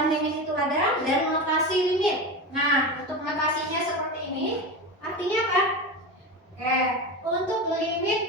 delapan limit itu ada, dan notasi limit. Nah, untuk notasinya seperti ini, artinya apa? Oke, untuk limit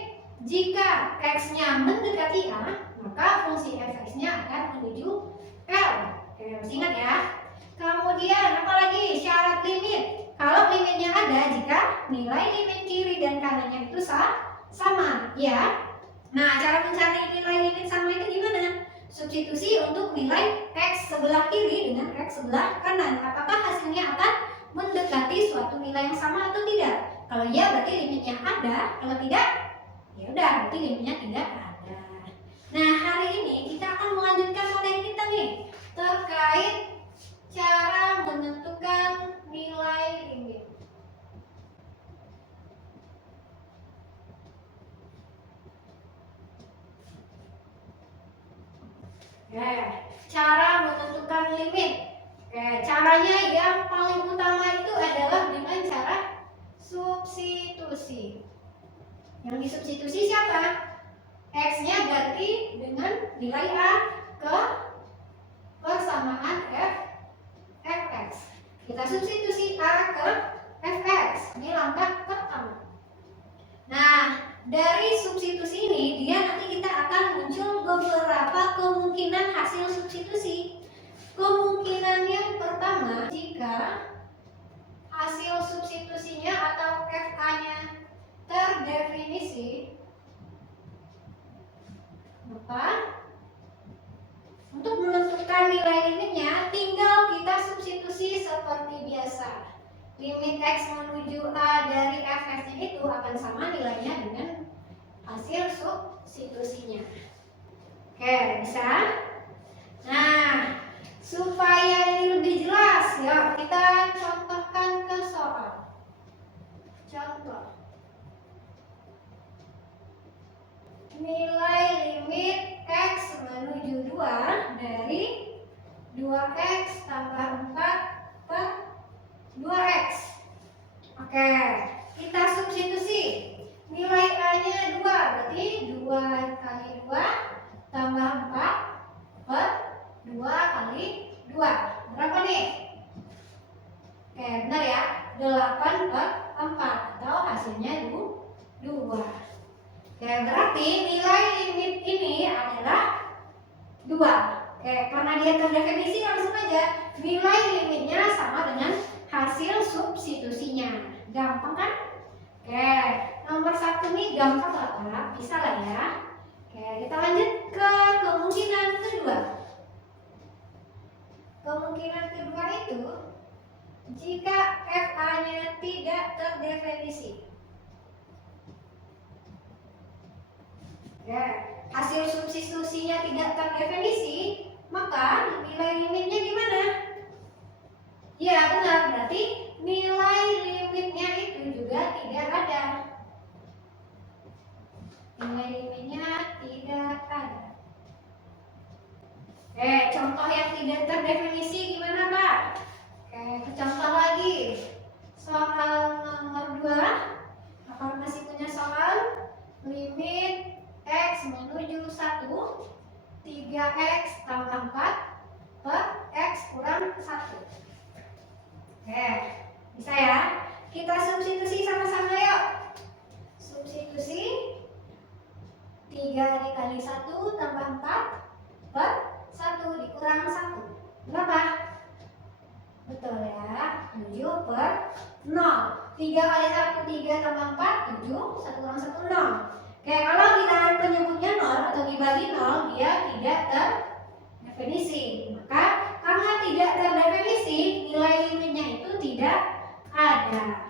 jika x-nya mendekati A, maka fungsi fx-nya akan menuju L. Oke, harus ingat ya. Kemudian apalagi syarat limit? Kalau limitnya ada jika nilai limit kiri dan kanannya itu sama, ya. Nah, cara mencari nilai limit sama itu gimana? Substitusi untuk nilai x sebelah kiri dengan x sebelah kanan. Apakah hasilnya akan mendekati suatu nilai yang sama atau tidak? Kalau ya berarti limitnya ada, kalau tidak ya udah berarti limitnya tidak ada. Nah, hari ini kita akan melanjutkan materi kita nih terkait cara menentukan nilai limit. Cara menentukan limit. Caranya yang paling utama itu adalah dengan cara substitusi. Yang disubstitusi siapa? X-nya ganti dengan nilai A ke persamaan fx. Kita substitusi A ke fx. Ini langkah pertama. Nah, dari substitusi ini dia nanti kita akan muncul beberapa kemungkinan hasil substitusi. Kemungkinan yang pertama, jika hasil substitusinya atau FA-nya terdefinisi, maka untuk menentukan nilai limitnya tinggal kita substitusi seperti biasa. Limit x menuju A dari fx-nya itu akan sama nilainya dengan hasil substitusinya. Oke, bisa? Nah, supaya ini lebih jelas, ya kita contohkan ke soal. Contoh. Nilai limit x menuju 2 dari 2x tambah 4 per 2x. Oke, kita substitusi. Nilai A-nya 2, berarti 2 kali 2 tambah 4 per 2 kali 2. Berapa nih? Oke, benar ya. 8 per 4 atau hasilnya 2. Oke, berarti nilai limit ini adalah 2. Oke, karena dia terdefinisi langsung aja nilai limitnya sama dengan hasil substitusinya. Gampang kan? Oke, nomor 1 nih gampang lah Kak, bisa lah ya. Oke, kita lanjut ke kemungkinan kedua. Kemungkinan kedua itu jika FA-nya tidak terdefinisi. Hasil substitusinya tidak terdefinisi, maka nilai limitnya gimana? Ya benar, berarti nilai limitnya itu juga tidak ada. Nilai limitnya tidak ada. Contoh yang tidak terdefinisi gimana Pak? Contoh lagi. Soal nomor 2. Kakak masih punya soal limit x menuju 1 3x tambah 4 per x kurang 1. Bisa ya? Kita substitusi sama-sama yuk. Substitusi 3 dikali 1 tambah 4 per 1 dikurang 1. Berapa? Betul ya, 7 per 0. 3 kali 1, 3 tambah 4, 7, 1 kurang 1, 0. Kalau kita penyebutnya 0 atau dibagi 0, dia tidak terdefinisi. Maka karena tidak terdefinisi, nilai limitnya itu tidak ada.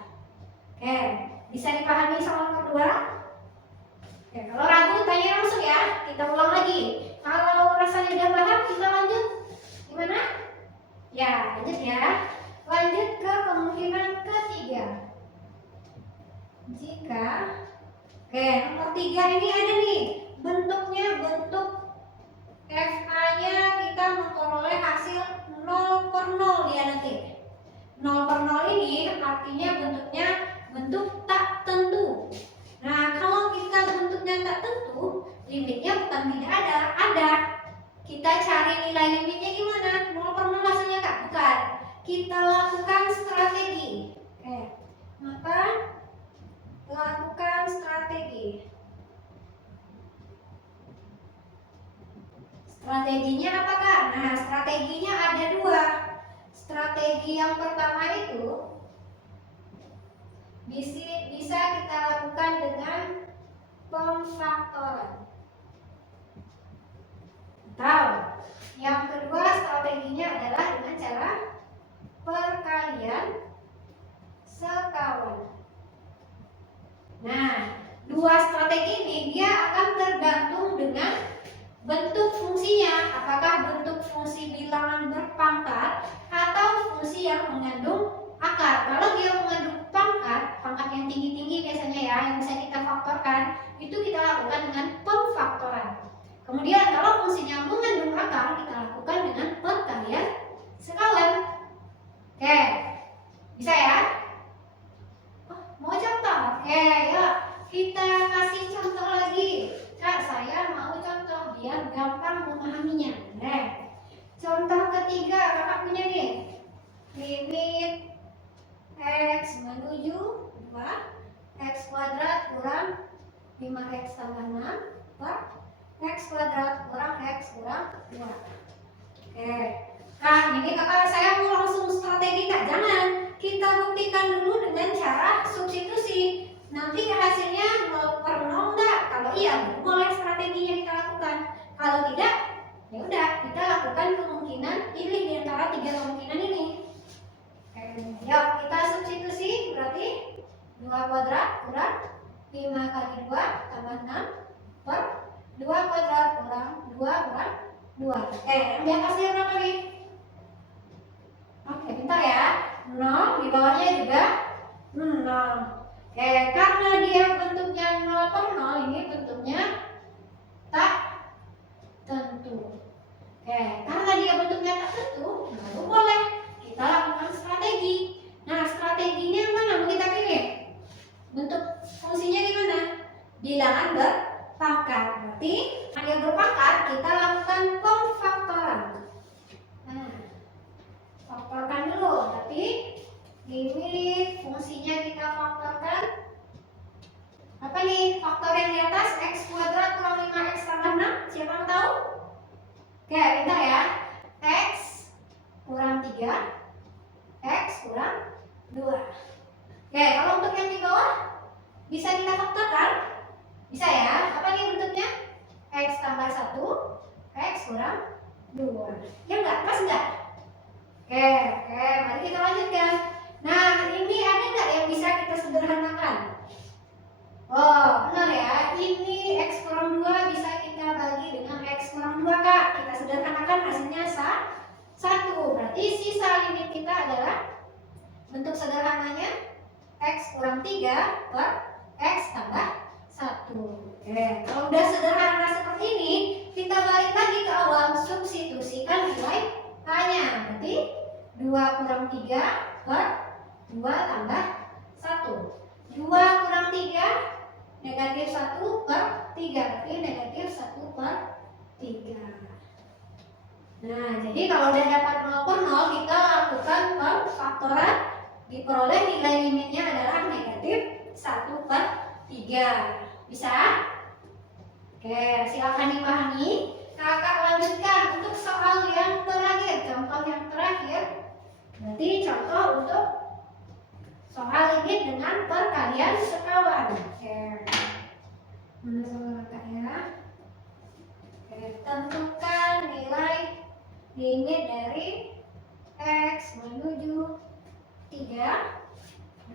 Bisa dipahami soal kedua? Kalau ragu tanya langsung ya, kita ulang lagi. Kalau rasanya udah paham, kita lanjut. Gimana? Ya, lanjut ya. Lanjut ke kemungkinan ketiga. Jika nomor 3 ini ada nih, bentuknya bentuk FA-nya kita memperoleh hasil 0 per 0 dia nanti. 0 per 0 ini artinya bentuknya bentuk tak tentu. Nah, kalau kita bentuknya tak tentu, limitnya bukan tidak ada, ada. Kita cari nilai limitnya gimana? 0 per 0 kita lakukan strategi. Oke, maka lakukan strategi. Strateginya apa Kak? Nah, strateginya ada dua. Strategi yang pertama itu bisa kita lakukan dengan pemfaktoran. Atau yang kedua strateginya adalah dengan cara perkalian sekawan. Nah, dua strategi ini dia akan tergantung dengan bentuk fungsinya, apakah bentuk fungsi bilangan berpangkat atau fungsi yang mengandung akar. Kalau dia mengandung pangkat yang tinggi-tinggi biasanya ya, yang bisa kita faktorkan, itu kita lakukan dengan pemfaktoran. Kemudian kalau fungsinya mengandung akar, kita lakukan dengan perkalian sekawan. Oke, bisa ya? Oh, mau contoh? Oke, yuk kita kasih contoh lagi. Kak, saya mau contoh biar gampang memahaminya. Nah, contoh ketiga kakak punya nih. Limit x menuju 2 x kuadrat kurang 5x tambah 6 per x kuadrat kurang x kurang 2. Oke. Nah, ini kakak saya mau langsung strategi Kak. Jangan. Kita buktikan dulu dengan cara substitusi. Nanti hasilnya 0 per 0 enggak? Kalau iya, boleh strateginya kita lakukan. Kalau tidak, ya udah kita lakukan kemungkinan pilih di antara 3 kemungkinan ini. Yuk kita substitusi, berarti 2 kuadrat kurang 5 kali 2 tambah 6 per 2 kuadrat kurang 2 kurang 2. Yang di atasnya berapa nih? Oke, pintar ya. 0, di bawahnya juga 0. Karena dia bentuknya 0 per 0, ini bentuknya tak tentu. Karena dia bentuknya tak tentu, baru boleh kita lakukan strategi. Nah, strateginya mana mau kita pilih? Bentuk fungsinya gimana? Bilangan berpangkat. Berarti yang berpangkat kita lakukan pemfaktoran. Nah, faktorkan dulu. Berarti limit fungsinya kita faktorkan. Apa nih faktor yang di atas? X kuadrat kurang 5x tambah 6. Siapa yang tahu? Oke, pintar ya. X kurang 3, X kurang 2. Kalau untuk yang di bawah bisa kita faktorkan? Bisa ya. Apa nih bentuknya? X tambah 1, X kurang 2. Ya enggak? Pas enggak? Mari kita lanjutkan. Nah, ini ada nggak yang bisa kita sederhanakan? Oh, benar ya. Ini X kurang 2 bisa kita bagi dengan X kurang 2 Kak. Kita sederhanakan hasilnya 1. Berarti sisa limit kita adalah bentuk sederhananya X kurang 3 per X tambah 1. Kalau udah sederhana seperti ini, kita balik lagi ke awal, substitusikan nilai A-nya. Berarti 2 kurang 3 per 2 tambah 1. 2 kurang 3 negatif 1 per 3. Berarti negatif 1 per 3. Nah, jadi kalau udah dapat 0 per 0, kita lakukan pemfaktoran. Diperoleh nilai limitnya adalah negatif 1 per 3. Bisa? Silakan dipahami. Kakak lanjutkan untuk soal yang terakhir. Contoh yang terakhir. Berarti contoh untuk soal limit dengan perkalian sekawan. Mana soal kakak ya? Tentukan nilai limit dari X menuju 3,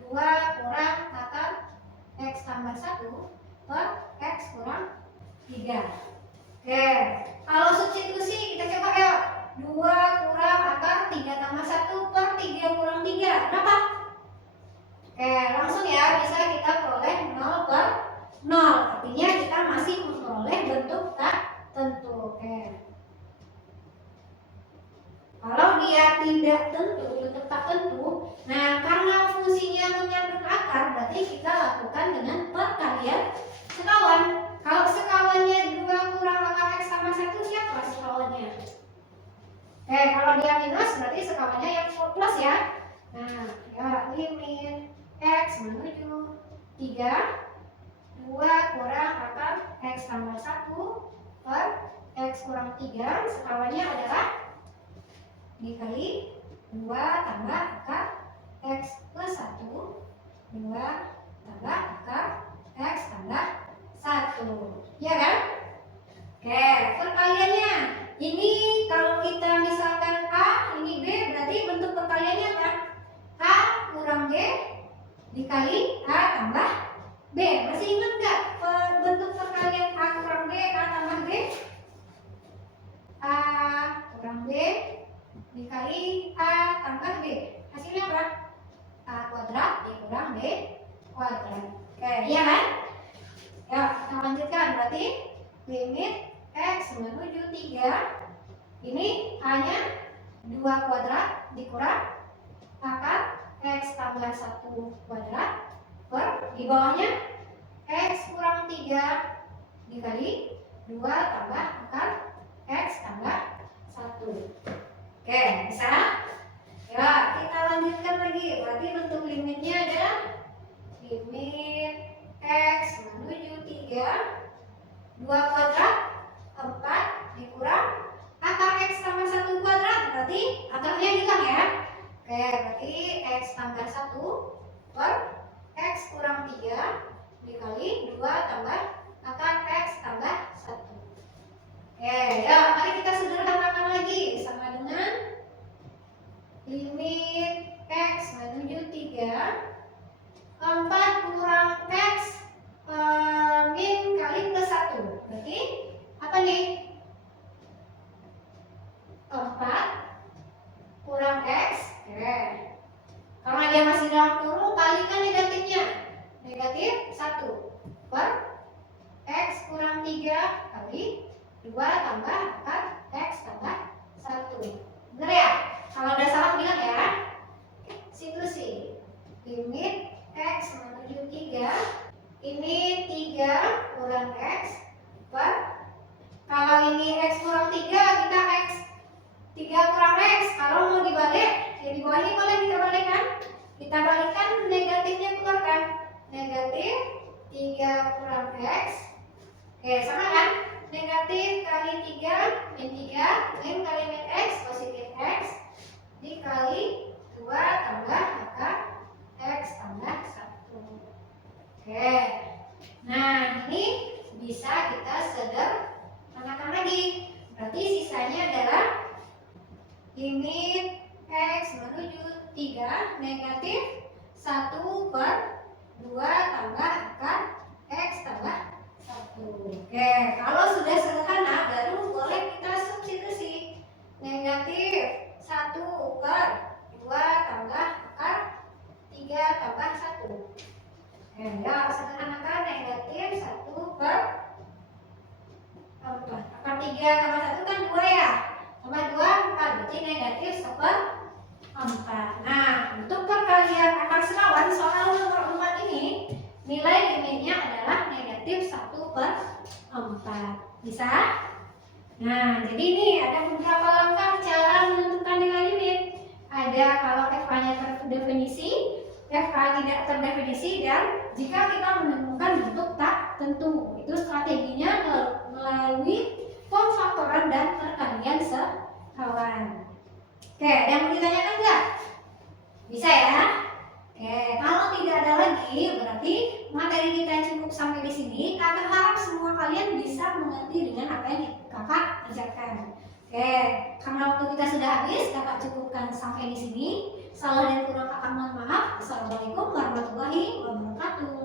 2 kurang akar X tambah 1 per X kurang 3. Kalau substitusi kita coba ya. 2 kurang akar 3 tambah 1 per 3 kurang 3. Berapa? Langsung ya bisa kita peroleh 0 per 0. Artinya kita masih memperoleh bentuk tak tentu. Kalau dia tidak tentu, bentuk tak tentu, nah karena fungsinya mengandung akar, berarti kita lakukan dengan perkalian sekawan. Kalau sekawannya 2 kurang akar X tambah 1, siapa sekawannya? Oke, kalau dia minus berarti sekawannya yang plus ya. Nah, ya limit X menuju 3, 2 kurang akar X tambah 1 per X kurang 3, sekawannya adalah dikali 2 tambah akar X plus 1, 2 tambah akar X tambah 1. Ya kan? Oke, perkaliannya. Ini kalau kita misalkan A, ini B, berarti bentuk perkaliannya apa? A kurang B dikali A tambah B. Masih ingat nggak bentuk perkalian A kurang B, A tambah B? A kurang B dikali A tambah B. Hasilnya apa? A kuadrat dikurang B kuadrat. Oke, iya kan? Ya, kita lanjutkan. Berarti limit X menuju 3, ini A-nya 2 kuadrat dikurang akar X tambah 1 kuadrat per di bawahnya X kurang 3 dikali 2 tambah akar X tambah 1. Oke, bisa? Ya, kita lanjutkan lagi. Berarti bentuk limitnya adalah limit X menuju 3, 2 kuadrat 4 dikurang akar X tambah 1 kuadrat, berarti akarnya hilang ya. Oke, berarti X tambah 1 per X kurang 3 dikali 2 tambah akar X tambah 1. Oke, ya mari kita sederhanakan lagi sama dengan limit X menuju 3, 4 kurang X min kali plus 1, berarti apa nih? 4 kurang X. Karena dia masih dalam kurung, kalikan negatifnya. Negatif 1 per X kurang 3 kali 2 tambah akar X tambah 1. Bener ya? Kalau ada salah bilang ya. Substitusi. Limit X menuju 3. Ini 3 kurang X per, kalau ini X kurang 3, kita X 3 kurang X. Kalau mau dibalik, ya di bawah ini boleh kita balikkan. Kita balikkan, negatifnya keluarkan. Negatif 3 kurang X. Oke, sama kan? Negatif kali 3 min 3 min kali min X positif X dikali 2 tambah akar X tambah 1. Oke, nah ini bisa kita sederhanakan lagi. Berarti sisanya adalah limit X menuju 3 negatif 1 per 2 tambah akar X tambah 1. Oke, kalau sudah sederhana baru boleh kita substitusi. Negatif 1 per 2 tambah akar 3 tambah 1. Ya, sederhanakan negatif 1 per akar 3 tambah 1 kan 2 ya. Tambah 2, 4, berarti negatif 1/4. Nah, untuk perkalian akar sekawan soal nomor 4 ini, nilai limitnya adalah negatif 1/4. Bisa? Nah, jadi ini ada beberapa langkah cara menentukan nilai limit. Ada kalau FA-nya terdefinisi, FA tidak terdefinisi, dan jika kita menemukan bentuk tak tentu. Itu strateginya melalui pemfaktoran dan perkalian sekawan. Oke, ada yang mau ditanyakan nggak? Bisa ya? Oke, kalau tidak ada lagi, berarti materi kita cukup sampai di sini. Kakak harap semua kalian bisa mengerti dengan apa yang kakak ajarkan. Oke, karena waktu kita sudah habis, kakak cukupkan sampai di sini. Salah dan kurang kakak mohon maaf. Assalamualaikum warahmatullahi wabarakatuh.